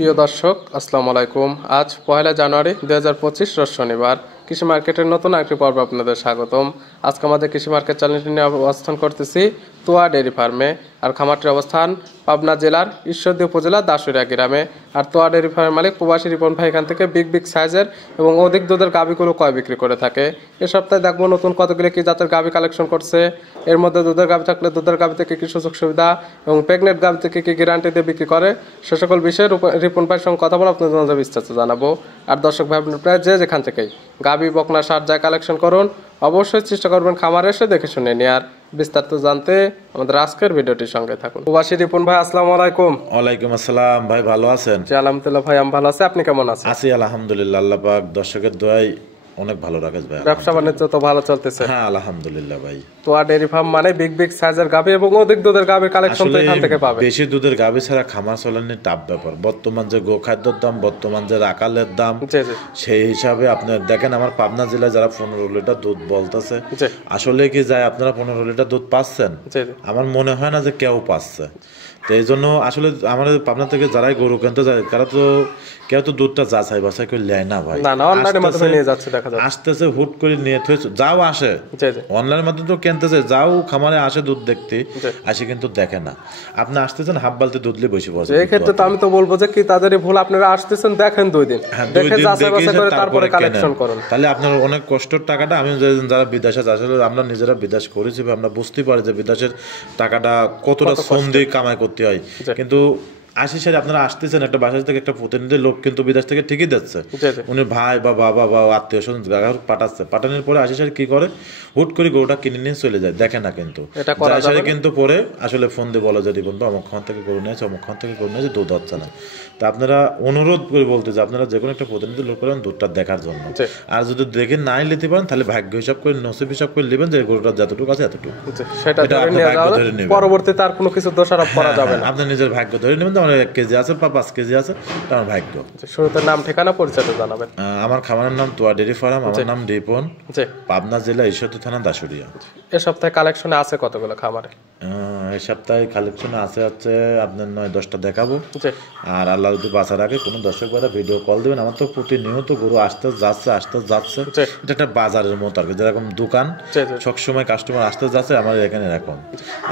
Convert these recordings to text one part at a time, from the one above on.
প্রিয় দর্শক, আসসালামু আলাইকুম। আজ 1 জানুয়ারি 2025 রোজ শনিবার। কৃষি মার্কেটের নতুন একটি পর্ব আপনাদের স্বাগতম। আজকে আমাদের কৃষি মার্কেট চ্যানেলটি নিয়ে অবস্থান করতেছি তোয়া ডেয়ারি ফার্মে। আর খামারটির অবস্থান পাবনা জেলার ঈশ্বরদী উপজেলার দাসুরিয়া গ্রামে। আর তোয়া ডেয়ারি ফার্মের মালিক প্রবাসী রিপন ভাই এখান থেকে বিগ সাইজের এবং অধিক দুধের গাভীগুলো ক্রয় বিক্রি করে থাকে। এ সপ্তাহে দেখবো নতুন কতগুলি কি জাতের গাভী কালেকশন করছে। এর মধ্যে দুধের গাভী থাকলে দুধের গাভী থেকে কি সুযোগ সুবিধা এবং প্রেগনেন্ট গাভী থেকে কি গ্যারান্টি দিয়ে বিক্রি করে, সে সকল বিষয়ে রিপন ভাইয়ের সঙ্গে কথা বলে আপনাদের মধ্যে বিস্তারিত জানাবো। আর দর্শক ভাই আপনারা যে যেখান থেকেই গাভী বকনা সার যায় কালেকশন করুন, অবশ্যই চেষ্টা করবেন খামারে এসে দেখে শুনে নিয়ে। আর বিস্তারিত জানতে আমাদের আজকের ভিডিওটির সঙ্গে থাকুন। প্রবাসী রিপন ভাই, আসসালামু আলাইকুম। ওয়ালাইকুম আসসালাম ভাই, ভালো আছেন? জি আলহামদুলিল্লাহ ভাই, আমি ভালো আছি। আপনি কেমন আছেন? আছি আলহামদুলিল্লাহ, আল্লাহ পাক দর্শকের দোয়ায় অনেক ভালো রাখেন ভাই। ব্যবসা বাণিজ্য তো ভালো চলতেছে? হ্যাঁ আলহামদুলিল্লাহ ভাই। তোয়া ডেয়ারি ফার্ম মানে বিগ সাইজের গাভী এবং অধিক দুধের গাভীর কালেকশন তো এখান থেকে পাবে। বেশি দুধের গাভী ছাড়া খামার চালানো টাফ ব্যাপার। বর্তমান যে গোখাদ্যের দাম, বর্তমান যে রাখালের দাম, সেই হিসাবে আপনার দেখেন আমার পাবনা জেলায় যারা 15 লিটার দুধ বলতেছে, আসলে কি যায় আপনারা 15 লিটার দুধ পাচ্ছেন? আমার মনে হয় না যে কেউ পাচ্ছে। তো এই জন্য আসলে আমাদের পাবনা থেকে যারাই গরু কিনতে যায় তারা তো কেউ তো দুধটা যাচাই বাছাই করে নেয় না ভাই। আসতেছে হুট করে নিয়ে যাও আসে অনলাইনের মাধ্যমে তো কিনতেছে, যাও খামারে আসে দুধ দেখতে, আসে কিন্তু দেখে না। আপনি আসতেছেন হাফ বালতি দুধ নিয়ে বসে পড়ছে। এই ক্ষেত্রে তো আমি তো বলবো যে কি তাদেরই ভুল। আপনারা আসতেছেন দেখেন 2 দিন দেখে যাচাই বাছাই করে তারপরে কালেকশন করুন, তাহলে আপনার অনেক কষ্টের টাকাটা। আমি যারা বিদেশে আসলে আমরা নিজেরা বিদেশ করেছি, আমরা বুঝতে পারি যে বিদেশের টাকাটা কতটা শ্রম দিয়ে কামাই করতে হয়। কিন্তু আশি সালে আপনারা আসতেছেন একটা বাসা থেকে একটা প্রতিনিধি লোক কিন্তু বিদেশ থেকে ঠিকই দিচ্ছে, উনি ভাই বা বাবা বা আত্মীয় স্বজন পাঠাচ্ছে। পাঠানোর পরে আশি সালে কি করে হুট করে গরুটা কিনে নিয়ে চলে যায়, দেখে না কিন্তু কিন্তু পরে আসলে ফোন দিয়ে বলা যায় বন্ধু অমুক খান থেকে গরু নিয়েছে, অমুক খান থেকে গরু নিয়েছে, দুধ হচ্ছে না। তা আপনারা অনুরোধ করে বলতে যে আপনারা যে কোনো একটা প্রতিনিধি লোক করেন দুধটা দেখার জন্য। আর যদি দেখে নাই নিতে পারেন তাহলে ভাগ্য হিসাব করে নসিব হিসাব করে নেবেন যে গরুটা যতটুকু আছে এতটুকু, পরবর্তীতে আর কোনো কিছু দোষারোপ করা যাবে না। আপনার নিজের ভাগ্য ধরে নেবেন 1 কেজি আছে বা 5 কেজি আছে, আমার ভাগ্য। শুরুতে নাম ঠিকানা পরিচয় জানাবেন। আমার খামারের নাম তোয়া ডেয়ারি ফার্ম, আমার নাম রিপন, পাবনা জেলা ঈশ্বরদী থানা দাসুরিয়া। এই সপ্তাহে কালেকশনে আছে কতগুলো খামারে? এই সপ্তাহে কালেকশনে আছে হচ্ছে আপনার 9-10টা দেখাবো। আর আল্লাহ যদি বাঁচার আগে কোনো দর্শক ভাইরা ভিডিও কল দিবেন। আমার তো প্রতিনিয়ত গরু আসতে যাচ্ছে। এটা একটা বাজারের মতো আর কি, যেরকম দোকান সবসময় কাস্টমার আসতে যাচ্ছে, আমার এখানে এরকম।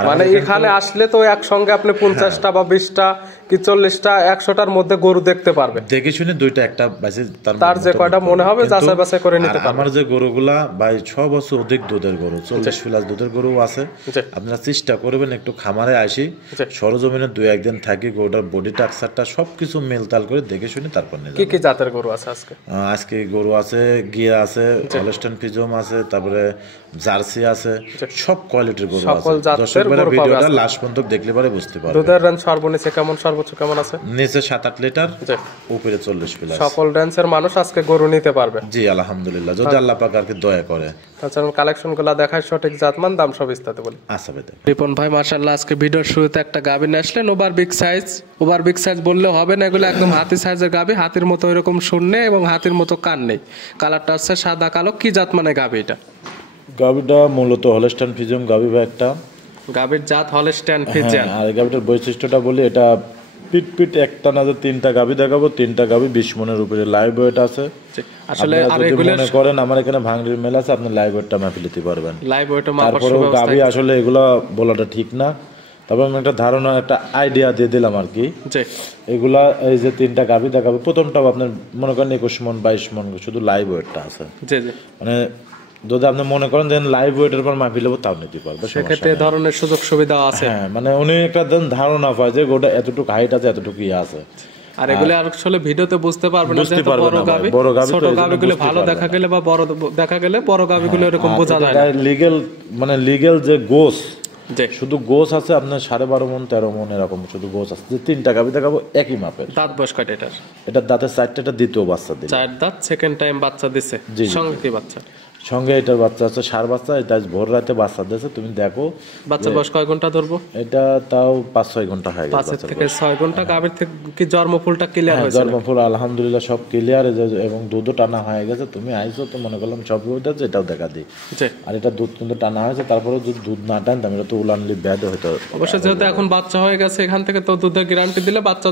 মানে এখানে আসলে তো একসঙ্গে আপনি 50টা বা 20টা কি 40টা 100টার মধ্যে গরু দেখতে পারবে। দেখে শুনে 2টা একটা বাজে তার যে কয়টা মনে হবে যাচাই বাছাই করে নিতে পারবে। আমার যে গরুগুলা ভাই 6 বছর অধিক দুধের গরু, 40 প্লাস দুধের গরু আছে। আপনারা চেষ্টা করবেন একটু খামারে আসি, সরজমিনে 2-1 দিন থাকি, গরুটার বডি টাকচারটা সবকিছু মেলতাল করে দেখে শুনে তারপর নিয়ে কি জাতের গরু আছে আজকে? আজকে গরু আছে গিয়া আছে, হলস্টাইন ফ্রিজিয়ান আছে, তারপরে জার্সি আছে, সব কোয়ালিটির গরু আছে। দর্শকরা ভিডিওটা লাস্ট পর্যন্ত দেখলে পরে বুঝতে পারবে। দুধের রেঞ্জ সর্বনিচে কেমন, সর্বোচ্চ কেমন আছে? নিচে 7-8 লিটার, উপরে 40 প্লাস। সকল রেঞ্জের মানুষ আজকে গরু নিতে পারবে। জি আলহামদুলিল্লাহ, যদি আল্লাহ পাক আর কি দয়া করে। তাছাড়া কালেকশনগুলো দেখায় সঠিক জাতমান, দাম সব বিস্তারিত বলি। আচ্ছা ভাই। রিপন ভাই মাশাআল্লাহ আজকে ভিডিওর শুরুতে একটা গাভী নিয়ে আসলেন, ওভার বিগ সাইজ বললে হবে না, এগুলো একদম হাতি সাইজের গাভী। হাতির মতো এরকম শূন্যে এবং হাতির মতো কান নেই, কালারটা হচ্ছে সাদা কালো। কি জাত মানে গাভী এটা? গাভীটা মূলত হলস্টাইন ফ্রিজিয়ান গাভী ভাই, একটা গাভীর জাত হলস্টাইন ফ্রিজিয়ান। আর গাভীটার বৈশিষ্ট্যটা বলি, এটা পিট একটা না যে 3টা গাভী দেখাবো, 3টা গাভী 20 মনের উপরে লাইভ ওয়েট আছে। আসলে আর এগুলো মনে করেন আমার এখানে ভাঙড়ির মেল আছে, আপনি লাইভ ওয়েটটা মাপে নিতে পারবেন। লাইভ ওয়েট তারপরে গাভী আসলে এগুলো বলাটা ঠিক না, তবে আমি একটা ধারণা একটা আইডিয়া দিয়ে দিলাম আর কি। এগুলা এই যে 3টা গাভী দেখাবো, প্রথমটাও আপনার মনে করেন 21 মন 22 মন, শুধু লাইভ ওয়েটটা আছে। মানে যদি আপনি মনে করেন যে লাইভ ওয়েটের পর মাপি নেবো তাও নিতে পারবে, সেক্ষেত্রে ধরনের সুযোগ সুবিধা আছে। হ্যাঁ মানে উনি একটা ধারণা পায় যে গোটা এতটুকু হাইট আছে, এতটুকু আছে। আর এগুলো আসলে ভিডিওতে বুঝতে পারবে না, যে বড় গাভী ছোট গাভীগুলো ভালো দেখা গেলে বা বড় দেখা গেলে বড় গাভীগুলো এরকম বোঝা যায় না। লিগ্যাল যে গোস, শুধু গোস আছে আপনার 12.5 মন 13 মন এরকম শুধু গোস আছে। যে 3টা গাভী দেখাবো একই মাপের। দাঁত বয়স কয়টা এটার? এটার দাঁতের 4টা, দ্বিতীয় বাচ্চা দিল। 4 দাঁত, সেকেন্ড টাইম বাচ্চা দিছে। সঙ্গে কি বাচ্চা? সঙ্গে এটার বাচ্চা আছে, ষাঁড় বাচ্চা, এটা আজ ভোর রাতে বাচ্চা দিয়েছে, তুমি দেখো। বাচ্চা বয়স কয় ঘন্টা ধরবো? এটা তাও 5-6 ঘন্টা হয়ে গেছে। 5 থেকে 6 ঘন্টা। গাভীর থেকে কি জন্মফুলটা ক্লিয়ার হয়েছে? জন্মফুল আলহামদুলিল্লাহ সব ক্লিয়ার, এবং দুধও টানা হয়ে গেছে। তুমি আইছো তো মনে করলাম সব হয়ে যাচ্ছে, এটাও দেখা দিই। আর এটা দুধ কিন্তু টানা হয়েছে, তারপরেও যদি দুধ না টানতাম এটা তো উলানলি ব্যাধ হইতো। অবশ্য যেহেতু এখন বাচ্চা হয়ে গেছে, এখান থেকে তো দুধের গ্যারান্টি দিলে বাচ্চা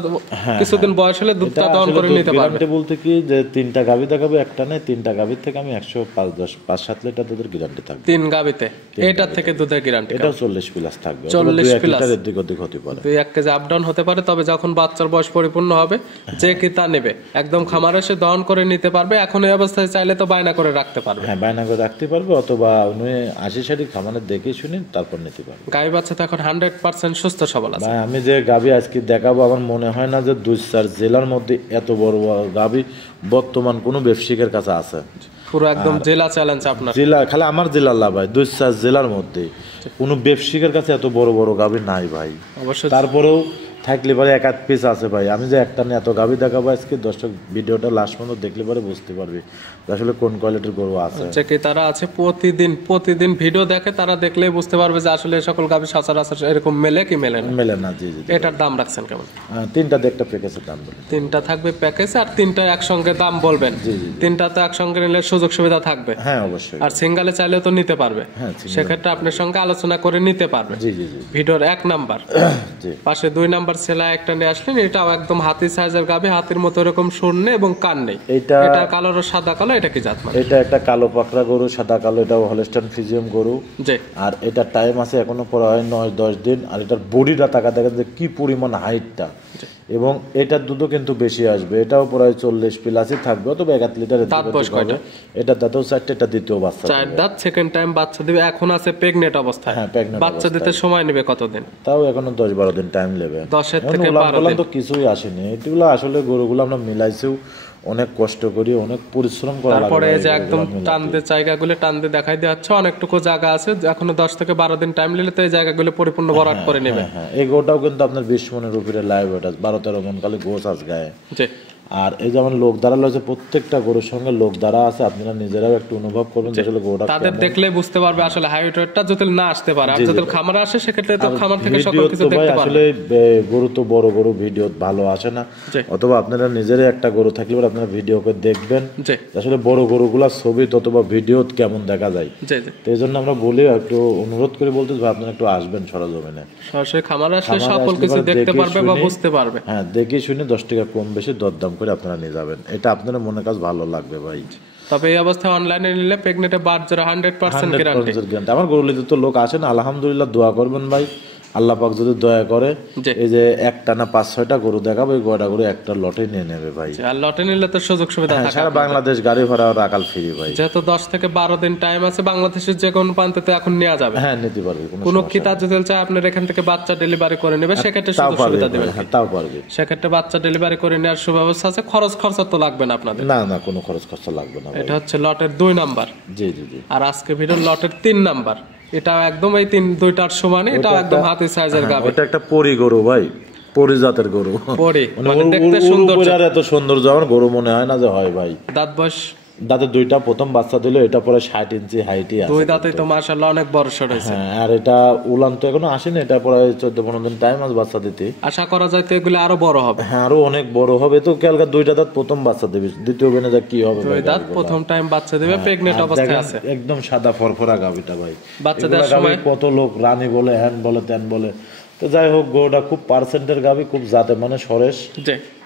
কিছুদিন বয়স হলে দুধটা দহন করে নিতে পারবে। গ্যারান্টি বলতে কি যে 3টা গাভী দেখাবো, একটা নেই, 3টা গাভীর থেকে আমি 105-10-5-7 লিটার দুধের গ্যারান্টি থাকবে 3 গাভীতে। এটার থেকে দুধের গ্যারান্টি এটা 40 প্লাস থাকবে, 40 প্লাস লিটারের দিক ওদিক হতে পারে, 2-1 কেজি আপ ডাউন হতে পারে। তবে যখন বাচ্চার বয়স পরিপূর্ণ হবে, যে কি তা নেবে একদম খামারে এসে দহন করে নিতে পারবে। এখন এই অবস্থায় চাইলে তো বায়না করে রাখতে পারবে। হ্যাঁ, বায়না করে রাখতে পারবে, অথবা উনি 80-60 খামারে দেখে শুনে তারপর নিতে পারবে। গাভী বাচ্চা তো এখন 100% সুস্থ সবল আছে। আমি যে গাভী আজকে দেখাবো, আমার মনে হয় না যে 2-4 জেলার মধ্যে এত বড় গাভী বর্তমান কোনো ব্যবসায়ীর কাছে আছে। পুরো একদম জেলা চ্যালেঞ্জ আপনার। জেলা খালি আমার জেলার লা ভাই, 2-4 জেলার মধ্যে কোনো ব্যবসায়ীর কাছে এত বড় বড় গাভী নাই ভাই। অবশ্যই তারপরেও থাকলে পরে 1-8 পিস আছে ভাই। আমি যে একটা নিয়ে এত গাভী দেখাবো আজকে, দর্শক ভিডিওটা লাস্ট পর্যন্ত দেখলে পরে বুঝতে পারবে আসলে কোন কোয়ালিটির গরু আছে। যে কি তারা আছে প্রতিদিন ভিডিও দেখে, তারা দেখলেই বুঝতে পারবে যে আসলে সকল গাভী সচরাচর এরকম মেলে কি মেলে না। মেলে না। জি জি। এটার দাম রাখছেন কেমন? 3টাতে একটা প্যাকেজের দাম বলি। 3টা থাকবে প্যাকেজে, আর 3টা একসঙ্গে দাম বলবেন? জি জি। 3টা তো একসঙ্গে নিলে সুযোগ সুবিধা থাকবে। হ্যাঁ অবশ্যই। আর সিঙ্গেলে চাইলেও তো নিতে পারবে। হ্যাঁ, সেক্ষেত্রে আপনার সঙ্গে আলোচনা করে নিতে পারবে। জি জি জি। ভিডিওর 1 নাম্বার, জি, পাশে 2 নাম্বার সেলা একটা নিয়ে আসলেন। এটাও একদম হাতি সাইজের গাভী, হাতির মতো এরকম শূন্য এবং কান নেই। এটা কালোর সাদা কালো। এটা কি জাত মানে? এটা একটা কালো পাকড়া গরু, সাদা কালো, এটাও হলস্টাইন ফ্রিজিয়ান গরু। জি। আর এটা টাইম আছে এখনো পরে হয় 9-10 দিন। আর এটার বডিটা তাকা দেখেন যে কি পরিমাণ হাইটটা, এবং এটার দুধও কিন্তু বেশি আসবে। এটাও প্রায় 40 প্লাসই থাকবে, অথবা 1 লিটারের দাঁত বয়স কয়টা? এটা দাঁতেও 4টে, এটা দ্বিতীয় বাচ্চা 4 দাঁত, সেকেন্ড টাইম বাচ্চা দিবে। এখন আছে প্রেগনেন্ট অবস্থায়। হ্যাঁ, প্রেগনেন্ট বাচ্চা দিতে সময় নেবে কতদিন? তাও এখনো 10-12 দিন টাইম নেবে। 10 থেকে 12 দিন তো কিছুই আসেনি। এগুলো আসলে গরুগুলো আমরা মিলাইছেও অনেক কষ্ট করি, অনেক পরিশ্রম করা লাগে। তারপরে এই যে একদম টানতে জায়গাগুলো টানতে দেখাই দেওয়াচ্ছে, অনেকটুকু জায়গা আছে, এখনো 10 থেকে 12 দিন টাইম নিলে তো এই জায়গাগুলো পরিপূর্ণ ভরাট করে নেবে। হ্যাঁ, এই গোটাও কিন্তু আপনার 20 মনের উপরে লাইভ ওয়েট আছে, 12-13 মন খালি গোছ আছে গায়ে। জি। আর এই যেমন লোক দ্বারা রয়েছে, প্রত্যেকটা গরুর সঙ্গে লোক দ্বারা আছে। আপনারা নিজেরাও একটু অনুভব করবেন আসলে গরুটা তাদের দেখলে বুঝতে পারবে আসলে হাইওয়েটা যদি না আসতে পারে। আর যদি খামারে আসে সেক্ষেত্রে তো খামার থেকে সকল কিছু দেখতে পারবে। আসলে গরু তো বড় গরু ভিডিও ভালো আসে না, অথবা আপনারা নিজেরাই একটা গরু থাকলে আপনারা ভিডিও করে দেখবেন আসলে বড় গরুগুলা ছবি অথবা ভিডিও কেমন দেখা যায়। তো এই জন্য আমরা বলি, একটু অনুরোধ করে বলতে আপনারা একটু আসবেন সরজমিনে, সরাসরি খামারে আসলে সকল কিছু দেখতে পারবে বা বুঝতে পারবে। হ্যাঁ, দেখে শুনে 10 টাকা কম বেশি দরদাম করে আপনারা নিয়ে যাবেন। এটা আপনার মনে কাজ ভালো লাগবে ভাই। তবে এই অবস্থায় অনলাইনে নিলে প্রেগনেন্টে বাদ যারা 100% গ্যারান্টি। আমার গরু লিতে তো লোক আসেন, আলহামদুলিল্লাহ দোয়া করবেন ভাই, আল্লাহ পাক যদি দয়া করে এই যে একটা না 5-6টা গরু দেখাবো, এই গোটা গরু একটা লটে নিয়ে নেবে ভাই। আর লটে নিলে তো সুযোগ সুবিধা থাকে, সারা বাংলাদেশ গাড়ি ভাড়া রাখাল ফ্রি ভাই। যেহেতু 10 থেকে 12 দিন টাইম আছে, বাংলাদেশের যে কোনো প্রান্তে এখন নেওয়া যাবে। হ্যাঁ, নিতে পারবে। কোনো কিতা যদি চায় আপনার এখান থেকে বাচ্চা ডেলিভারি করে নেবে, সেক্ষেত্রে সুযোগ সুবিধা দিবেন। হ্যাঁ, তাও পারবে। সেক্ষেত্রে বাচ্চা ডেলিভারি করে নেওয়ার সুব্যবস্থা আছে। খরচ তো লাগবে না আপনাদের? না, কোনো খরচ লাগবে না। এটা হচ্ছে লটের 2 নাম্বার। জি জি জি। আর আজকে ভিডিওর লটের 3 নাম্বার। এটা একদম এই 2টার সমানে, এটা একদম হাতি সাইজের গাভী। এটা একটা পরি গরু ভাই, পরি জাতের গরু। পরি মানে দেখতে সুন্দর, এত সুন্দর যেমন গরু মনে হয় না যে হয় ভাই। দাঁত বয়স দাঁতে 2টা, প্রথম বাচ্চা দিল, এটা পরে 60 ইঞ্চি হাইটই আছে। 2 দাঁতে তো মাশাআল্লাহ অনেক বড় সর হয়েছে। হ্যাঁ, আর এটা উলান তো এখনো আসেনি, এটা পরে 14-15 দিন টাইম আছে বাচ্চা দিতে। আশা করা যায় তো এগুলো আরো বড় হবে। হ্যাঁ, আরো অনেক বড় হবে। তো কালকে 2টা দাঁত প্রথম বাচ্চা দেবে, দ্বিতীয় বেনে যা কি হবে। 2 দাঁত প্রথম টাইম বাচ্চা দেবে, প্রেগনেন্ট অবস্থায় আছে। একদম সাদা ফরফরা গাভীটা ভাই। বাচ্চা দেওয়ার সময় কত লোক রানী বলে, হ্যান বলে, তেন বলে। তো যাই হোক, গরুটা খুব পার্সেন্টের গাভী, খুব জাতে মানে সরেশ,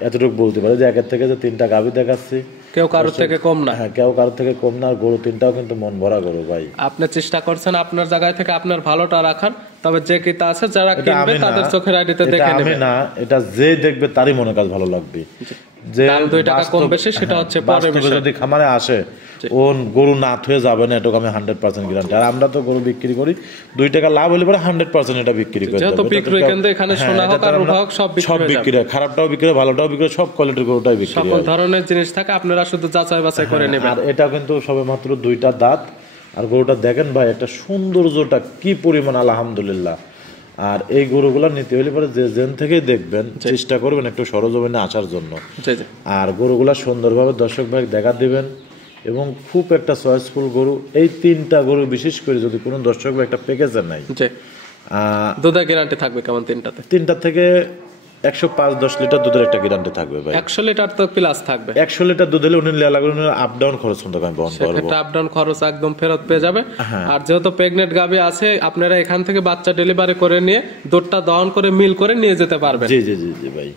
এতটুকু বলতে পারে যে 1 থেকে যে 3টা গাভী দেখাচ্ছি, কেউ কারোর থেকে কম না। হ্যাঁ, কেউ কারোর থেকে কম না। আর গরু 3টাও কিন্তু মন ভরা গরু ভাই। আপনি চেষ্টা করছেন আপনার জায়গায় থেকে আপনার ভালোটা রাখার। তবে যে কিতা আছে যারা কিনবে তাদের চোখের আইডিতে দেখে নেবে। না, এটা যে দেখবে তারই মনে কাজ ভালো লাগবে। যে 2 টাকা কম বেশি সেটা হচ্ছে পরের বিষয়। যদি খামারে আসে ও গরু না হয়ে যাবে না, এটুকু আমি 100% গ্যারান্টি। আর আমরা তো গরু বিক্রি করি 2 টাকা লাভ হলে পরে 100% এটা বিক্রি করে দেব। যেহেতু বিক্রি কেন্দ্রে এখানে সোনা হোক আর রূপা হোক সব বিক্রি হয়, খারাপটাও বিক্রি হয়, ভালোটাও বিক্রি হয়, সব কোয়ালিটির গরুটাই বিক্রি হয়। সকল ধরনের জিনিস থাকে, আপনারা শুধু যাচাই বাছাই করে নেবেন। আর এটা কিন্তু সবে মাত্র 2টা দাঁত। আর গরুটা দেখেন ভাই, একটা সৌন্দর্যটা কি পরিমাণ, আলহামদুলিল্লাহ। আর এই গরুগুলো নিতে হলে পরে যে জেন থেকেই দেখবেন, চেষ্টা করবেন একটু সরজমিনে আসার জন্য। আর গরুগুলা সুন্দরভাবে দর্শক ভাই দেখা দিবেন, এবং খুব একটা চয়েসফুল গরু। এই 3টা গরু বিশেষ করে যদি কোনো দর্শক বা একটা প্যাকেজের নাই, দুধের গ্যারান্টি থাকবে কেমন? 3টা থেকে 105-10 লিটার দুধের একটা গ্যারান্টি থাকবে ভাই। 100 লিটার তো প্লাস থাকবে। 100 লিটার দুধ হলে উনি লেলা করে আপ ডাউন খরচ কিন্তু আমি বহন করব। সেটা আপ ডাউন খরচ একদম ফেরত পেয়ে যাবে। আর যেহেতু প্রেগনেন্ট গাভী আছে, আপনারা এখান থেকে বাচ্চা ডেলিভারি করে নিয়ে দুধটা দহন করে মিল করে নিয়ে যেতে পারবেন। জি জি জি জি ভাই।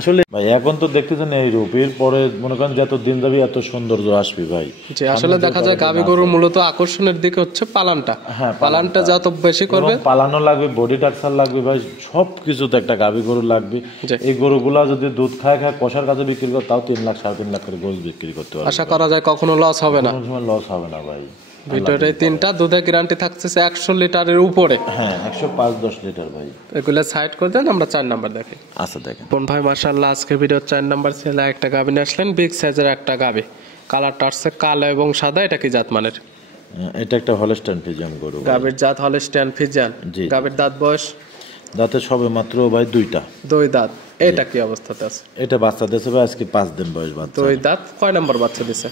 আসলে ভাই এখন তো দেখতেছেন এই রূপের পরে মনে করেন যত দিন যাবে এত সৌন্দর্য আসবে ভাই। জি, আসলে দেখা যায় গাভী গরুর মূলত আকর্ষণের দিকে হচ্ছে পালানটা। পালানটা যত বেশি করবে, পালানো লাগবে, বডি টাক্সার লাগবে ভাই, সবকিছুতে একটা গাভী গরু লাগবে। এই গরুগুলা যদি দুধ খায় কষার কাছে বিক্রি করে তাও 3 লাখ 3.5 লাখ করে গোস বিক্রি করতে পারবে। আশা করা যায় কখনো লস হবে না। কোনো লস হবে না ভাই। ভিতরে 3টা দুধের গ্যারান্টি থাকছে 100 লিটারের উপরে। হ্যাঁ, 105-10 লিটার ভাই। এগুলা সাইড করে দেন, আমরা 4 নাম্বার দেখি। আচ্ছা দেখেন কোন ভাই মাশাআল্লাহ, আজকে ভিডিও 4 নাম্বার ছেলে একটা গাভী নিয়ে আসলেন, বিগ সাইজের একটা গাভী। কালারটা হচ্ছে কালো এবং সাদা। এটা কি জাত মানের? এটা একটা হলস্টাইন ফ্রিজিয়ান গরু। গাভীর জাত হলস্টাইন ফ্রিজিয়ান। গাভীর দাঁত বয়স? দাঁতে সবে মাত্র ভাই 2টা। 2 দাঁত। এটা কি অবস্থাতে আছে? এটা বাচ্চা দিয়েছে ভাই আজকে 5 দিন বয়স বাচ্চা। 2 দাঁত। কয় নাম্বার বাচ্চা দিছে?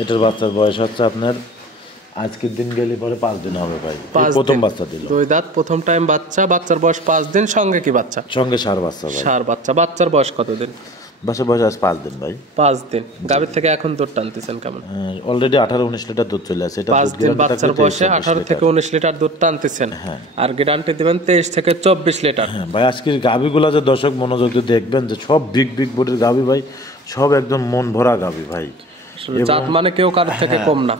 এটার বাচ্চার বয়স হচ্ছে আপনার আজকের দিন গেলে পরে 5 দিন হবে ভাই। প্রথম বাচ্চা দিল। 2 দাঁত, প্রথম টাইম বাচ্চা। বাচ্চার বয়স 5 দিন। সঙ্গে কি বাচ্চা? সঙ্গে ষাঁড় বাচ্চা ভাই। ষাঁড় বাচ্চা। বাচ্চার বয়স কত দিন? বাচ্চার বয়স আজ 5 দিন ভাই। 5 দিন। গাভীর থেকে এখন দুধ টানতেছেন কেমন? অলরেডি 18-19 লিটার দুধ চলে আসে। এটা 5 দিন বাচ্চার বয়সে 18 থেকে 19 লিটার দুধ টানতেছেন। আর গ্যারান্টি দিবেন 23 থেকে 24 লিটার। হ্যাঁ ভাই, আজকের গাভীগুলা যে দর্শক মনোযোগ দিয়ে দেখবেন যে সব বিগ বিগ বডির গাভী ভাই, সব একদম মন ভরা গাভী ভাই। জাত মানে কেউ কারোর থেকে কম না।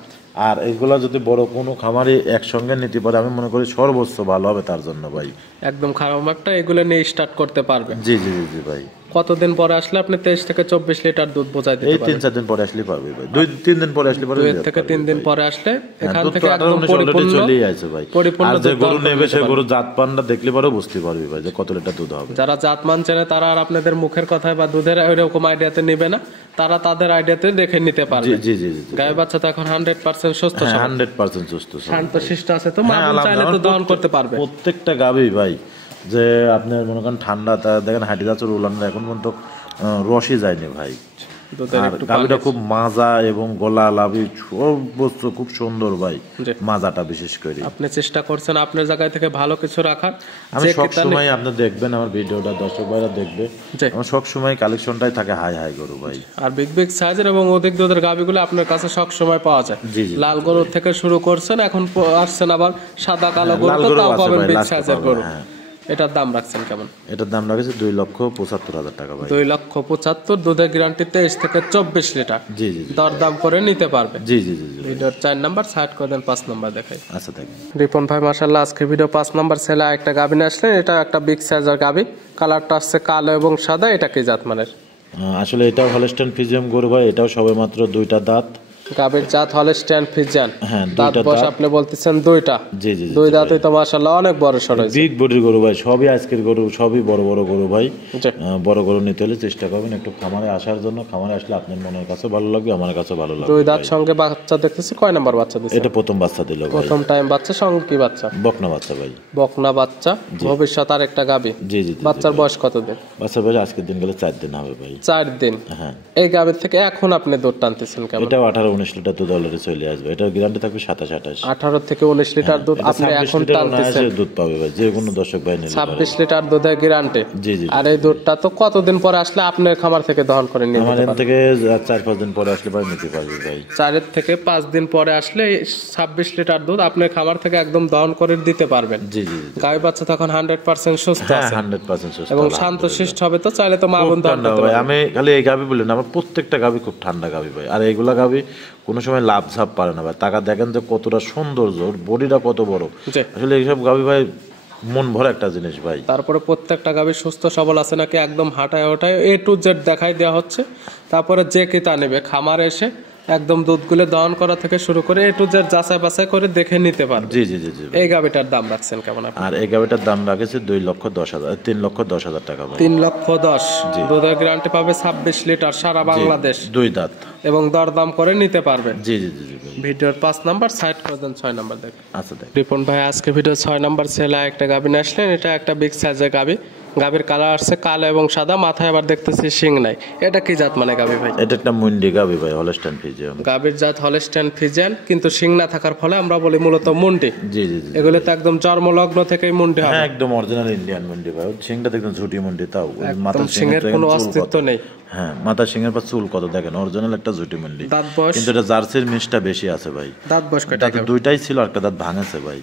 আর এগুলা যদি বড় কোনো খামারে একসঙ্গে নিতে পারে, আমি মনে করি সর্বোচ্চ ভালো হবে তার জন্য ভাই। একদম খারাপ একটা এগুলো নিয়ে স্টার্ট করতে পারবে। জি জি জি ভাই। কতদিন পরে আসলে আপনি 23 থেকে 24 লিটার দুধ বোঝাই দিতে পারবেন? এই 3-4 দিন পরে আসলে পাবে ভাই। 2-3 দিন পরে আসলে পাবে। 2 থেকে 3 দিন পরে আসলে এখান থেকে একদম পরিপূর্ণ চলে আসে ভাই। পরিপূর্ণ যে গরু নেবে সে গরু জাত পানটা দেখলে পরে বুঝতে পারবে ভাই যে কত লিটার দুধ হবে। যারা জাত মান চেনে তারা আর আপনাদের মুখের কথায় বা দুধের এরকম আইডিয়াতে নেবে না, তারা তাদের আইডিয়াতে দেখে নিতে পারবে। জি জি জি। গায়ে বাচ্চা তো এখন 100% সুস্থ। 100% সুস্থ, শান্ত শিষ্ট আছে তো, মা চাইলে তো দহন করতে পারবে। প্রত্যেকটা গাভী ভাই যে আপনার মনে করেন ঠান্ডা, তা দেখেন হাঁটি যাচ্ছে উলানটা এখন পর্যন্ত রসই যায়নি ভাই। গাভীটা খুব মাজা এবং গলা লাভি সর্বোচ্চ খুব সুন্দর ভাই। মাজাটা বিশেষ করে আপনি চেষ্টা করছেন আপনার জায়গা থেকে ভালো কিছু রাখার। আমি সব সময় আপনি দেখবেন আমার ভিডিওটা, দর্শক ভাইরা দেখবে, আমার সব সময় কালেকশনটাই থাকে হাই হাই গরু ভাই। আর বিগ বিগ সাইজের এবং অধিক দুধের গাভীগুলো আপনার কাছে সব সময় পাওয়া যায়। লাল গরু থেকে শুরু করছেন, এখন আসছেন আবার সাদা কালো গরু, তাও পাবেন বিগ সাইজের গরু। এটার দাম রাখছেন কেমন? এটার দাম রাখছে 2,75,000 টাকা ভাই। 2,75,000। দুধের গ্যারান্টি 23 থেকে 24 লিটার। জি জি। দর দাম করে নিতে পারবে। জি জি জি। ভিডিওর 4 নাম্বার সাইড করে দেন, 5 নাম্বার দেখাই। আচ্ছা দেখেন। রিপন ভাই মাশাআল্লাহ, আজকে ভিডিও 5 নাম্বার ছেলে একটা গাভী নিয়ে আসলেন। এটা একটা বিগ সাইজের গাভী। কালারটা আছে কালো এবং সাদা। এটা কি জাত মানের? আসলে এটাও হলস্টাইন ফ্রিজিয়ান গরু ভাই। এটাও সবেমাত্র 2টা দাঁত। গাভীর জাত হলস্টাইন ফ্রিজিয়ান। দাঁত বয়স আপনি বলতেছেন 2টা। জি জি। 2 দাঁতই তো মাশাআল্লাহ অনেক বড় সর হয়েছে। বিগ বডির গরু ভাই, সবই আজকের গরু, সবই বড় বড় গরু ভাই। বড় গরু নিতে হলে চেষ্টা করবেন একটু খামারে আসার জন্য। খামারে আসলে আপনার মনের কাছে ভালো লাগবে, আমার কাছে ভালো লাগবে। 2 দাঁত সঙ্গে বাচ্চা দেখতেছি। কয় নাম্বার বাচ্চা দিছে? এটা প্রথম বাচ্চা দিল ভাই। প্রথম টাইম বাচ্চা। সঙ্গে কি বাচ্চা? বকনা বাচ্চা ভাই। বকনা বাচ্চা। ভবিষ্যৎ আর একটা গাভী। জি জি। বাচ্চার বয়স কত দিন? বাচ্চার বয়স আজকের দিন গেলে 4 দিন হবে ভাই। 4 দিন। হ্যাঁ। এই গাভীর থেকে এখন আপনি দুধ টানতেছেন কেমন? এটাও 18-19 লিটার দুধ অলরেডি চলে আসবে। এটার গ্যারান্টি থাকবে 27-28। 18 থেকে 19 লিটার দুধ আপনি এখন টানতেছেন। দুধ পাবে ভাই যে কোনো দর্শক ভাই নিলে। 26 লিটার দুধের গ্যারান্টি। জি জি। আর এই দুধটা তো কতদিন পরে আসলে আপনার খামার থেকে দহন করে নিতে পারবেন? আমার থেকে 4-5 দিন পরে আসলে ভাই নিতে পারবে ভাই। 4 থেকে 5 দিন পরে আসলে 26 লিটার দুধ আপনার খামার থেকে একদম দহন করে দিতে পারবেন। জি জি। গাভী বাচ্চা তখন 100% সুস্থ আছে। 100% সুস্থ এবং শান্ত শিষ্ট হবে তো, চাইলে তো মা বোন দহন করতে পারবে। আমি খালি এই গাভী বলি না, আমার প্রত্যেকটা গাভী খুব ঠান্ডা গাভী ভাই। আর এইগুলা গাভী কোনো সময় লাভ ঝাপ পারে না ভাই। টাকা দেখেন যে কতটা সৌন্দর্য, ওর বডিটা কত বড়। আসলে এইসব গাভী ভাই মন ভরা একটা জিনিস ভাই। তারপরে প্রত্যেকটা গাভী সুস্থ সবল আছে নাকি একদম হাঁটায় ওঠায় A to Z দেখাই দেওয়া হচ্ছে। তারপরে যে কিতা নেবে খামারে এসে একদম দুধগুলো দহন করা থেকে শুরু করে A to Z যাচাই বাছাই করে দেখে নিতে পারবে। জি জি জি জি। এই গাভীটার দাম রাখছেন কেমন আপনি? আর এই গাভীটার দাম রাখেছে 3,10,000 টাকা ভাই। 3,10,000। দুধের গ্যারান্টি পাবে 26 লিটার সারা বাংলাদেশ। 2 দাঁত। এবং দরদাম করে নিতে পারবে। জি জি জি। ভিডিওর 5 নাম্বার সাইড করে দেন, 6 নাম্বার দেখেন। আচ্ছা দেখ। রিপন ভাই আজকে ভিডিও 6 নাম্বার ছেলে একটা গাভী নিয়ে আসলেন। এটা একটা বিগ সাইজের গাভী। গাভীর কালার আসছে কালো এবং সাদা, মাথায় আবার দেখতেছি শিং নাই। এটা কি জাত মানে গাভী ভাই? এটা একটা মুন্ডি গাভী ভাই, হলস্টাইন ফ্রিজিয়ান। গাভীর জাত হলস্টাইন ফ্রিজিয়ান, কিন্তু শিং না থাকার ফলে আমরা বলি মূলত মুন্ডি। জি জি জি। এগুলো তো একদম জন্মলগ্ন থেকেই মুন্ডি হবে। হ্যাঁ একদম অরিজিনাল ইন্ডিয়ান মুন্ডি ভাই। শিংটা দেখুন ঝুটি মুন্ডি, তাও মাথা শিংয়ের কোনো অস্তিত্ব নেই। হ্যাঁ মাথা শিংয়ের পর চুল কত দেখেন, অরিজিনাল একটা ঝুটি মুন্ডি। দাঁত বয়স? কিন্তু এটা জার্সির মিষ্টা বেশি আছে ভাই। দাঁত বয়স কয়টা? দুইটাই ছিল, একটা দাঁত ভাঙেছে ভাই।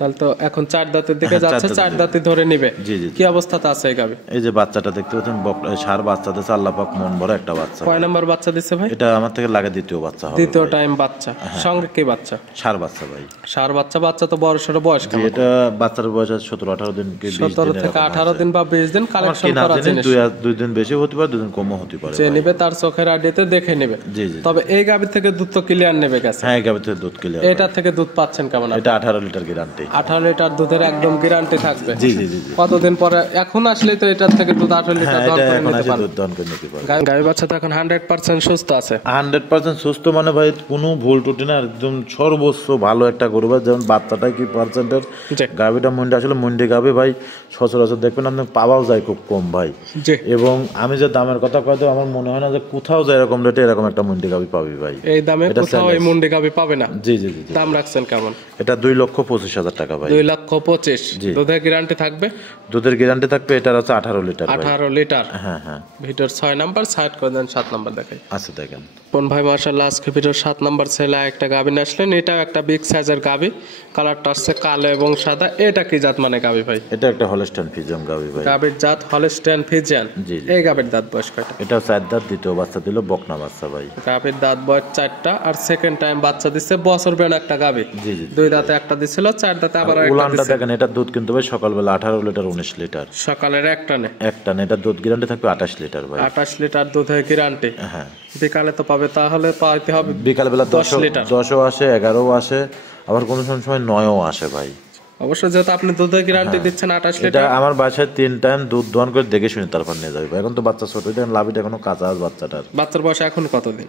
তাহলে তো এখন 4 দাঁতের দিকে যাচ্ছে, 4 দাঁতই ধরে নিবে। জি জি। কি অবস্থাতে আছে এই গাভী? এই যে বাচ্চাটা দেখতে পাচ্ছেন, সার বাচ্চা দিচ্ছে, আল্লাহ পাক মন ভরে একটা বাচ্চা। কয় নাম্বার বাচ্চা দিচ্ছে ভাই? এটা আমার থেকে লাগে দ্বিতীয় বাচ্চা হবে। দ্বিতীয় টাইম বাচ্চা, সঙ্গে কি বাচ্চা? সার বাচ্চা ভাই। সার বাচ্চা। বাচ্চা তো বড় সড়ো বয়স কেমন? এটা বাচ্চার বয়স 17-18 দিন কি 20 দিন, 17 থেকে 18 দিন বা 20 দিন কালেকশন করা জিনিস। দুই দিন বেশি হতে পারে, দুই দিন কমও হতে পারে। যে নিবে তার চোখের আড়িতে দেখে নেবে। জি জি। তবে এই গাভী থেকে দুধ তো ক্লিয়ার নেবে গেছে। হ্যাঁ এই গাভী থেকে দুধ ক্লিয়ার। এটা থেকে দুধ পাচ্ছেন কেমন? এটা 18 লিটার গ্যারান্টি। 18 লিটার দুধের একদম গ্যারান্টি থাকবে। জি জি জি। কতদিন পরে এখন আসলে তো এটার থেকে দুধ 18 লিটার দহন করে নিতে পারবে। দুধ দহন করে নিতে পারবে। গাভী বাচ্চা তো এখন 100% সুস্থ আছে। 100% সুস্থ মানে ভাই কোনো ভুল ত্রুটি না, একদম সর্বোচ্চ ভালো একটা গরু ভাই। যেমন বাচ্চাটা কি পার্সেন্টের, গাভীটা মুন্ডি, আসলে মুন্ডি গাভী ভাই সচরাচর দেখবেন আপনি পাওয়াও যায় খুব কম ভাই। এবং আমি যে দামের কথা কই দেব, আমার মনে হয় না যে কোথাও যায় এরকম রেটে এরকম একটা মুন্ডি গাভী পাবি ভাই। এই দামে কোথাও এই মুন্ডি গাভী পাবে না। জি জি জি। দাম রাখছেন কেমন? এটা 2,25,000 টাকা ভাই। 2,25,000। দুধের গ্যারান্টি থাকবে? দুধের গ্যারান্টি থাকবে, এটা হচ্ছে 18 লিটার। 18 লিটার। হ্যাঁ হ্যাঁ। ভিডিওর 6 নাম্বার সাইড করে দেন, 7 নাম্বার দেখাই। আচ্ছা দেখেন কোন ভাই মাশাআল্লাহ আজকে ভিডিওর 7 নাম্বার ছেলে একটা গাভী নিয়ে আসলেন। এটাও একটা বিগ সাইজের গাভী, কালারটা আসছে কালো এবং সাদা। এটা কি জাত মানে গাভী ভাই? এটা একটা হলস্টাইন ফ্রিজিয়ান গাভী ভাই। গাভীর জাত হলস্টাইন ফ্রিজিয়ান। জি। এই গাভীর দাঁত বয়স কয়টা? এটা 4 দাঁত, দ্বিতীয় বাচ্চা দিল, বকনা বাচ্চা ভাই। গাভীর দাঁত বয়স 4টা, আর সেকেন্ড টাইম বাচ্চা দিচ্ছে। বছর বেন একটা গাভী। জি জি। 2 দাঁতে একটা দিছিল, 4 দাঁতে আবার একটা উলানটা দিছে। দেখেন, এটা দুধ কিন্তু ভাই সকালবেলা 18 লিটার 19 লিটার। সকালের একটা নে এটা দুধ গ্যারান্টি থাকবে 28 লিটার ভাই। 28 লিটার দুধের গ্যারান্টি। হ্যাঁ। বিকালে তো পাবে, তাহলে পাইতে হবে বিকালবেলা 10 লিটার। 10ও আসে, 11ও আসে, আবার কোনো সময় 9ও আসে ভাই। অবশ্যই যেহেতু আপনি দুধের গ্যারান্টি দিচ্ছেন 28 এটা লিটার। আমার বাসায় 3 টাইম দুধ দহন করে দেখে শুনে তারপর নিয়ে যাবে। এখন তো বাচ্চা ছোট, দেখেন লাভিটা এখনো কাঁচা আছে বাচ্চাটার। বাচ্চার বয়স এখন কতদিন?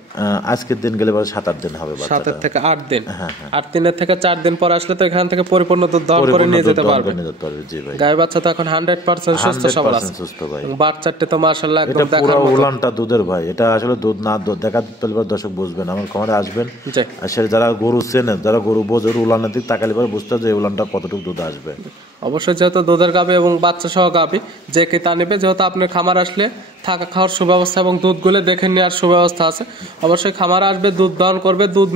আজকের দিন গেলে পরে 7-8 দিন হবে বাচ্চাটা। 7 থেকে 8 দিন। হ্যাঁ। 8 দিনের থেকে 4 দিন পর আসলে তো এখান থেকে পরিপূর্ণ দুধ দহন করে নিয়ে যেতে পারবে। জি ভাই। গাই বাচ্চা তো এখন 100% সুস্থ সবল আছে। সুস্থ ভাই। বাচ্চাটি তো মাশাআল্লাহ এটা একদম পুরো দেখার মতো। উলানটা দুধের ভাই। এটা আসলে দুধ না দেখা দিতে পারলে দর্শক বুঝবেন, আমার খামারে আসবেন। আর সে যারা গরু চেনে, যারা গরু বোঝে, উলানের দিক তাকালে পরে বুঝতে হবে যে উলানটা কতটুকু দুধ আসবে। অবশ্যই যেহেতু দুধের গাভী এবং বাচ্চা সহ গাভী যে কে তা নেবে, যেহেতু আপনার খামার আসলে থাকা খাওয়ার সুব্যবস্থা এবং দুধগুলো দেখে নেওয়ার সুব্যবস্থা আছে। অবশ্যই খামারে আসবে, দুধ দহন করবে, দুধ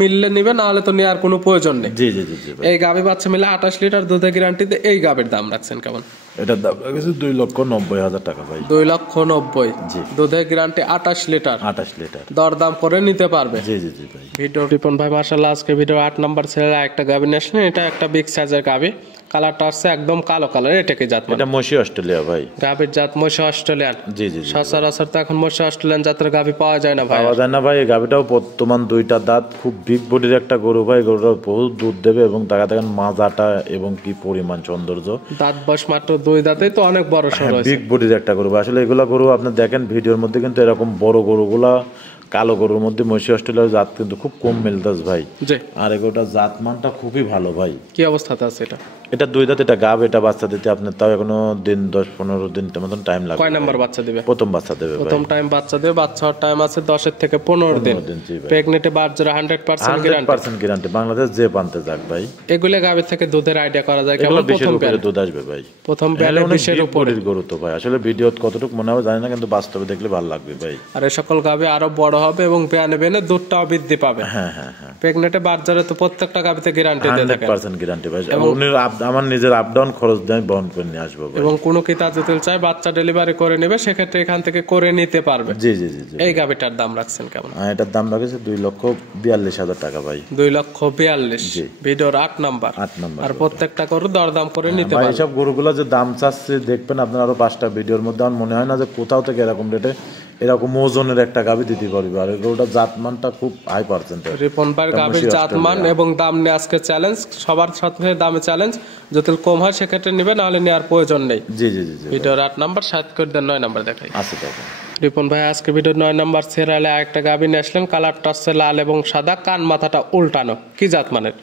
মিললে নিবে, না হলে তো নেওয়ার কোনো প্রয়োজন নেই। জি জি জি। এই গাভী বাচ্চা মিলে 28 লিটার দুধের গ্যারান্টিতে এই গাভীর দাম রাখছেন কেমন? এটার দাম রাখছে 2,90,000 টাকা ভাই। 2,90,000। জি। দুধের গ্যারান্টি 28 লিটার। 28 লিটার। দরদাম করে নিতে পারবে। জি জি জি ভাই। ভিডিও রিপন ভাই মাশাআল্লাহ আজকে ভিডিও 8 নাম্বার ছেলেরা একটা গাভী নিয়ে আসলেন। এটা একটা বিগ সাইজের গাভী, কালারটা আসছে একদম কালো কালার। এটা কি জাত? এটা মশি অস্ট্রেলিয়া ভাই। গাভীর জাত মশি অস্ট্রেলিয়ান। জি জি। সচরাচর তো এখন মশি অস্ট্রেলিয়ান জাতের গাভী পাওয়া যায় না ভাই। পাওয়া যায় না ভাই। এই গাভীটাও বর্তমান 2টা দাঁত, খুব বিগ বডির একটা গরু ভাই। গরুটা বহুত দুধ দেবে এবং দেখেন মাজাটা এবং কি পরিমাণ সৌন্দর্য। দাঁত বয়স মাত্র 2 দাঁতেই তো অনেক বড় সড় হয়েছে। বিগ বডির একটা গরু। আসলে এগুলা গরু আপনি দেখেন ভিডিওর মধ্যে, কিন্তু এরকম বড় গরুগুলা কালো গরুর মধ্যে মহিষী অস্ট্রেলিয়ার জাত কিন্তু খুব কম মিলতেছে ভাই। আর এগুলোটা জাত মানটা খুবই ভালো ভাই। কি অবস্থাতে আছে এটা? এটা 2 দাঁত, এটা গাব। এটা বাচ্চা দিতে আপনার তাও এখনো দিন 10-15 দিন মতন টাইম লাগবে। কয় নাম্বার বাচ্চা দিবে? প্রথম বাচ্চা দেবে ভাই। প্রথম টাইম বাচ্চা দেবে। বাচ্চা হওয়ার টাইম আছে 10 থেকে 15 দিন। প্রেগনেন্টে বাচ্চারা 100% গ্যারান্টি। 100% গ্যারান্টি। বাংলাদেশ যে পানতে যাক ভাই। এগুলা গাভী থেকে দুধের আইডিয়া করা যায় কেমন? প্রথম উপরে দুধ আসবে ভাই। প্রথম বেলে 20 এর উপরে গরু তো ভাই। আসলে ভিডিও কতটুকু মনে হবে জানি না, কিন্তু বাস্তবে দেখলে ভালো লাগবে ভাই। আর এই সকল গাভী আরো বড় হবে এবং বেনে দুধটাও বৃদ্ধি পাবে। হ্যাঁ হ্যাঁ হ্যাঁ। প্রেগনেন্টে বাচ্চারা তো প্রত্যেকটা গাভীতে গ্যারান্টি দিয়ে থাকে। 100% গ্যারান্টি ভাই। আমার নিজের আপ ডাউন খরচ দিয়ে বহন করে নিয়ে আসবো ভাই। এবং কোনো কিতা যদি চায় বাচ্চা ডেলিভারি করে নেবে, সেক্ষেত্রে এখান থেকে করে নিতে পারবে। জি জি জি। এই গাভীটার দাম রাখছেন কেমন? এটার দাম রাখছে 2,42,000 টাকা ভাই। 2,42,000। ভিডিওর 8 নাম্বার। আর প্রত্যেকটা গরু দরদাম করে নিতে পারবে। এইসব গরুগুলো যে দাম চাচ্ছে দেখবেন আপনার আরো 5টা ভিডিওর মধ্যে। আমার মনে হয় না যে কোথাও থেকে এরকম রেটে এরকম ওজনের একটা গাভী দিতে পারবে। আর গরুটার জাতমানটা খুব হাই পার্সেন্টেজ। রিপন ভাইয়ের গাভীর জাতমান এবং দাম নিয়ে আজকে চ্যালেঞ্জ, সবার সাথে দামে চ্যালেঞ্জ। যদি কম হয় সেক্ষেত্রে নিবে, না হলে নেওয়ার প্রয়োজন নেই। জি জি জি। ভিডিওর 8 নাম্বার সাত করে দেন, 9 নাম্বার দেখাই। আচ্ছা দেখেন রিপন ভাই আজকে ভিডিওর 9 নাম্বার ছেড়ালে একটা গাভী নিয়ে আসলেন। কালারটা হচ্ছে লাল এবং সাদা, কান মাথাটা উল্টানো। কি জাত মানের?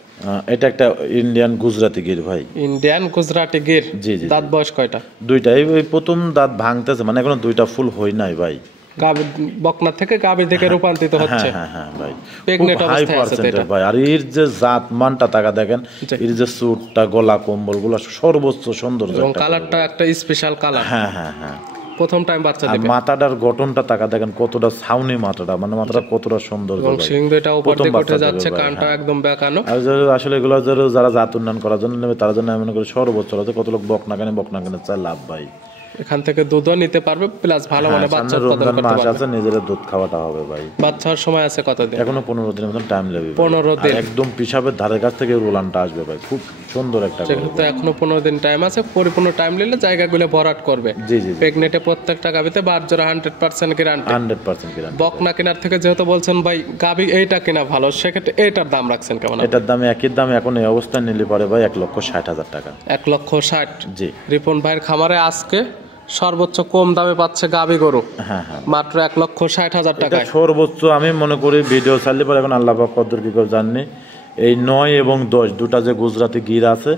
এটা একটা ইন্ডিয়ান গুজরাটি গির ভাই। ইন্ডিয়ান গুজরাটি গির। জি জি। দাঁত বয়স কয়টা? দুইটাই, ওই প্রথম দাঁত ভাঙতেছে, মানে এখনো দুইটা ফুল হয় নাই ভাই। গাভী বকনা থেকে গাভী থেকে রূপান্তরিত হচ্ছে। হ্যাঁ হ্যাঁ ভাই, প্রেগনেন্ট হাই অবস্থায় আছে তো এটা পার্সেন্টেজ ভাই। আর এর যে জাত মানটা টাকা দেখেন, এর যে স্যুটটা, গলা, কম্বল গুলো সর্বোচ্চ সৌন্দর্য, এবং কালারটা একটা স্পেশাল কালার। হ্যাঁ হ্যাঁ হ্যাঁ। প্রথম টাইম বাচ্চা দিবে। মাথাটার গঠনটা টাকা দেখেন, কতটা ছাউনি মাথাটা, মানে মাথাটা কতটা সুন্দর, এবং শিং দুইটা উপর দিকে উঠে যাচ্ছে, কানটা একদম বেঁকানো। আর আসলে এগুলো যারা জাত উন্নয়ন করার জন্য নেবে, তার জন্য আমি মনে করি সর্বোচ্চ কত লোক বকনা কেনে চায় লাভ ভাই। এখান থেকে দুধও নিতে পারবে, প্লাস ভালো মানে বাচ্চা উৎপাদন করতে পারবে। আছে, নিজের দুধ খাওয়াটা হবে ভাই। বাচ্চার সময় আছে কতদিন? এখনো 15 দিনের মতন টাইম লাগবে। 15 দিন। একদম পিসাবের ধারের কাছ থেকে রোলানটা আসবে ভাই, খুব সুন্দর একটা। যেহেতু এখনো 15 দিন টাইম আছে, পরিপূর্ণ টাইম নিলে জায়গাগুলো ভরাট করবে। জি জি। প্রেগনেন্টে প্রত্যেকটা গাবিতে 12 জোড়া 100% গ্যারান্টি। 100% গ্যারান্টি। বকনা কেনার থেকে যেহেতু বলছেন ভাই গাবি এইটা কিনা ভালো, সেক্ষেত্রে এইটার দাম রাখছেন কেমন? এটার দাম একই দাম এখন এই অবস্থায় নিলে পারে ভাই 1,60,000 টাকা। 1,60,000। জি। রিপন ভাইয়ের খামারে আজকে সর্বোচ্চ কম দামে পাচ্ছে গাবি গরু। হ্যাঁ হ্যাঁ। মাত্র 1,60,000 টাকা সর্বোচ্চ। আমি মনে করি ভিডিও চালিয়ে পরে, এখন আল্লাহ পাক কদ্দুর কি করে জাননি, এই 9 এবং 10 দুটা যে গুজরাটি গির আছে,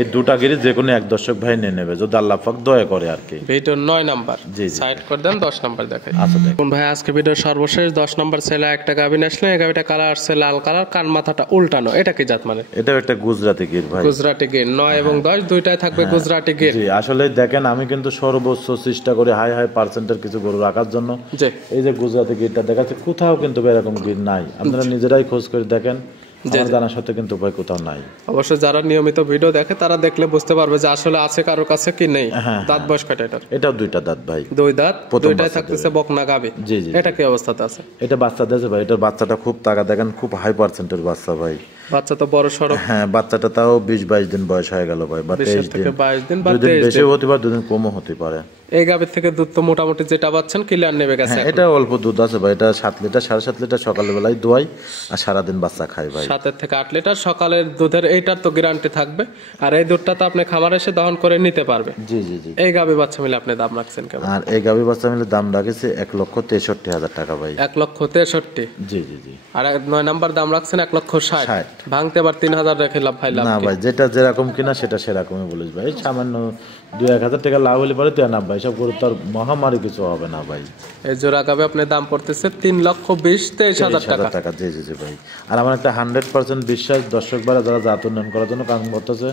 এই দুটা গিরি যে কোনো এক দর্শক ভাই নিয়ে নেবে, যদি আল্লাহ পাক দয়া করে আর কি। ভিডিও 9 নাম্বার জি সাইড করে দেন, 10 নাম্বার দেখাই। আচ্ছা দেখুন ভাই, আজকে ভিডিও সর্বশেষ 10 নাম্বার ছেলে একটা গাবি আসলে, এই গাবিটা কালার আসছে লাল কালার, কান মাথাটা উল্টানো। এটা কি জাত মানে? এটা একটা গুজরাটি গির ভাই। গুজরাটি গির 9 এবং 10 দুইটাই থাকবে গুজরাটি গির। জি, আসলে দেখেন আমি কিন্তু সর্বোচ্চ চেষ্টা করি হাই পার্সেন্টের কিছু গরু রাখার জন্য। জি। এই যে গুজরাটি গিরটা দেখাচ্ছে, কোথাও কিন্তু এরকম গির নাই। আপনারা নিজেরাই খোঁজ করে দেখেন, আমার জানার সাথে কিন্তু ভাই কোথাও নাই। অবশ্যই যারা নিয়মিত ভিডিও দেখে তারা দেখলে বুঝতে পারবে যে আসলে আছে কারোর কাছে কি নেই। দাঁত বয়স কয়টা এটার? এটাও দুইটা দাঁত ভাই। দুই দাঁত, দুইটাই থাকতেছে বকনা গাবি। জি জি। এটা কি অবস্থাতে আছে? এটা বাচ্চা দিয়েছে ভাই। এটার বাচ্চাটা খুব টাকা দেখেন, খুব হাই পার্সেন্টের বাচ্চা ভাই। বাচ্চা তো বড় সড়ো। হ্যাঁ, বাচ্চাটা তাও 20-22 দিন বয়স হয়ে গেল ভাই, বা 23 দিন। 22 দিন বা 2 দিন 23 বেশি হতে পারে, 2 দিন কমও হতে পারে। এই গাবির থেকে দুধ তো মোটামুটি যেটা পাচ্ছেন ক্লিয়ার নেবে গেছে। এটা অল্প দুধ আছে ভাই। এটা 7 লিটার 7.5 লিটার সকাল বেলায় দোয়াই, আর সারাদিন বাচ্চা খায় ভাই। 7 থেকে 8 লিটার সকালের দুধের এইটার তো গ্যারান্টি থাকবে। আর এই দুধটা তো আপনি খামারে এসে দহন করে নিতে পারবে। জি জি জি। এই গাবি বাচ্চা মিলে আপনি দাম রাখছেন কেমন? আর এই গাবি বাচ্চা মিলে দাম রাখেছে 1,63,000 টাকা ভাই। 1,63,000। জি জি জি। আর 9 নাম্বার দাম রাখছেন 1,60,000। ভাঙতে আবার 3,000 রেখে লাভ ভাই লাভ না ভাই, যেটা যেরকম কিনা সেটা সেরকমই বলিস ভাই। সামান্য 2-1,000 টাকা লাভ হলে পারে তুই না ভাই, সব করে তার মহামারী কিছু হবে না ভাই। এই জোড়া গাবে আপনার দাম পড়তেছে 3,20,23,000 টাকা। জি জি জি ভাই। আর আমার একটা 100% বিশ্বাস, দর্শক ভাইরা যারা জাত উন্নয়ন করার জন্য কাম করতেছে,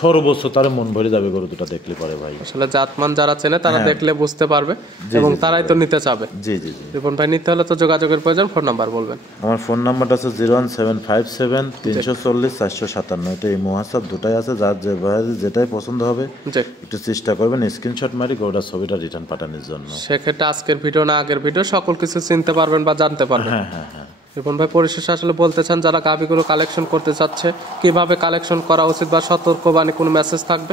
সর্বোচ্চ তার মন ভরে যাবে গরু দুটো দেখলে পরে ভাই। আসলে জাতমান যারা চেনে তারা দেখলে বুঝতে পারবে এবং তারাই তো নিতে চাবে। জি জি জি। রিপন ভাই, নিতে হলে তো যোগাযোগের প্রয়োজন। ফোন নাম্বার বলবেন। আমার ফোন নাম্বারটা আছে 01757 340 457। এটা এই মহাসাব দুটাই আছে, যার যে ভাই যেটাই পছন্দ হবে একটু চেষ্টা করবেন স্ক্রিনশট মারি গরুটার ছবিটা রিটার্ন পাঠানোর জন্য। সেক্ষেত্রে আজকের ভিডিও না আগের ভিডিও সকল কিছু চিনতে পারবেন বা জানতে পারবেন। হ্যাঁ হ্যাঁ হ্যাঁ। রিপন ভাই, পরিশেষে আসলে বলতে চান যারা গাভীগুলো কালেকশন করতে চাচ্ছে কিভাবে কালেকশন করা উচিত, বা সতর্কবাণী কোনো মেসেজ থাকবে?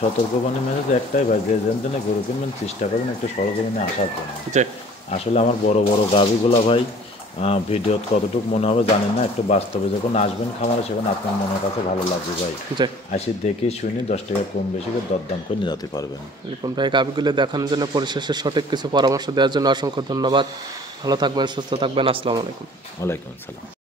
সতর্কবাণী মেসেজ একটাই ভাই, যে যেন গরু কিনবেন চেষ্টা করবেন একটু সরজমিনে আসার জন্য। আসলে আমার বড় বড় গাভীগুলা ভাই ভিডিও কতটুকু মনে হবে জানেন না, একটু বাস্তবে যখন আসবেন খামারে সেখানে আপনার মনের কাছে ভালো লাগবে ভাই। আসি দেখে শুনি 10 টাকা কম বেশি করে দরদাম করে নিয়ে যেতে পারবেন। রিপন ভাই, গাভীগুলো দেখানোর জন্য পরিশেষে সঠিক কিছু পরামর্শ দেওয়ার জন্য অসংখ্য ধন্যবাদ। ভালো থাকবেন, সুস্থ থাকবেন। আসসালামু আলাইকুম। ওয়ালাইকুম আসসালাম।